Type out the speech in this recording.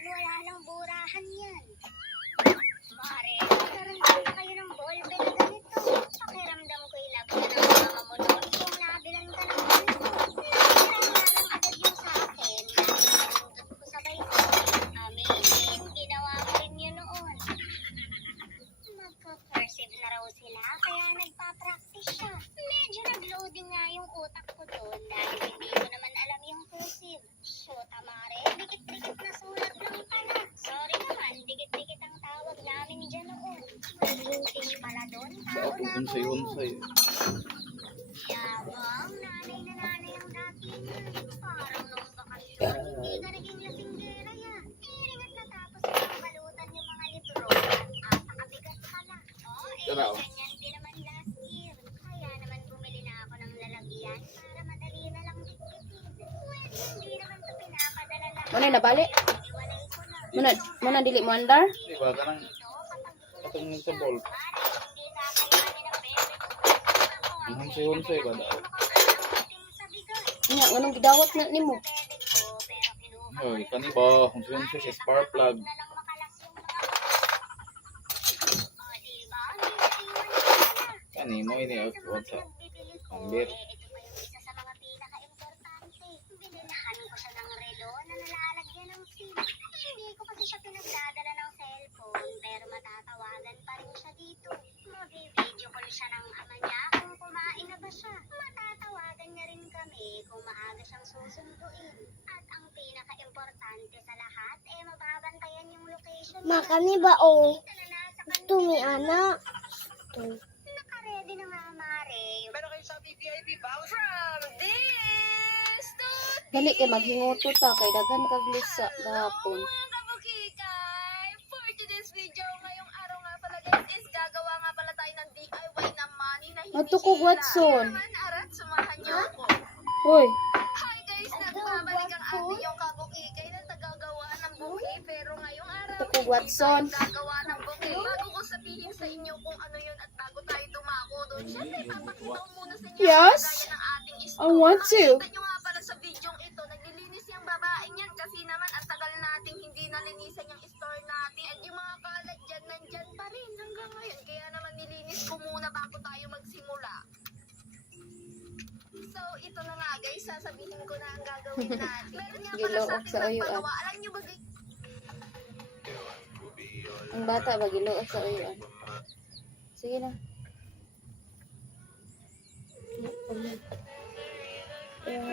yan, wala lang burahan yan. Mare, nagkaroon na kayo ng ballpen na ganito. Pakiramdam ko'y love ka ng mama mo noon kung nabilan ka ng ganito. Nabilan nga lang agad yung sa akin dahil pinuntot ko sabay ko. Aminin, ginawa ko rin yun noon. Magka-cursive na raw sila kaya nagpa-practice siya. Medyo nag-loading nga yung utak ko doon dahil hindi ko naman alam yung cursive. Shoot, Mare, dikit-dikit na sulat lang pala. Sorry naman, dikit-dikit ang tawag namin dyan noon. Mag-English pala doon, tao na ako. Hunsay-hunsay. Yabang, nanay na nanay ang dati niya. Parang nung bakasyon, hindi ka naging lasinggera yan. Iringat natapos ko ang balutan yung mga libro. At nakabigat pala. Taraw. Ganyan din naman last year. Kaya naman bumili na ako ng lalagyan para madali na lang bitbitin. Well, hindi naman ito pinapadala lahat. Manay nabali? Iwalay ko na. Muna dili mo andar? Diba, kanang katong sa ball. Hindi kakayanin ang bebe ko. Ang hunsay-hunsay ba daw? Nya nganong gidawat na nimo? Hoy, kani ba? Hunsay-hunsay sa spark plug. Kani mo ini out sa ambir. Ito pa yung isa sa mga pinaka-importante. Binilhan ko siya ng relo na nalalagyan ng SIM. Hindi ko kasi siya pinagdadala ng cellphone, pero matatawagan pa rin siya dito. Mag-video call siya ng ama niya kung kumain na ba siya. Matatawagan niya rin kami kung maaga siyang susunduin. At ang pinaka-importante sa lahat, mababantayan yung location niya. Makani ba o? Kita na nasa kanya. Tumiana. Naka-ready na nga, Mare. Pero kayo sa VIP voucher from this to Dali kay maghingoto ta kay daghan kag lisa gahapon. mga kabukikay. For today's video, ngayong araw nga pala guys is gagawa nga pala tayo ng DIY na money na hindi Magtukog Watson. Kaya naman, arat, sumahan niyo ako. Hoy, Hi guys, nagbabalik ang ating yung kabukikay na tagagawa ng buki. Pero ngayong araw, Tukog Watson. hindi tayo gagawa ng buki. Bago ko sabihin sa inyo kung ano yun at bago tayo dumako doon, syempre papakita ko muna sa inyo Yes. ang gaya ng ating I store. want to. Makikita nyo nga pala sa video ito, naglilinis yung babaeng yan kasi naman ang tagal nating hindi nalinisan yung store natin. At yung mga kalat dyan, nandyan pa rin hanggang ngayon. Kaya naman nilinis ko muna bago tayo magsimula. So, ito na nga guys, sasabihin ko na ang gagawin natin. Meron nga pala Gilook sa ating sa uyuan. nagpagawa. Alam nyo ba guys, ang bata ba giluot sa uyuan? Sige na. Ayan,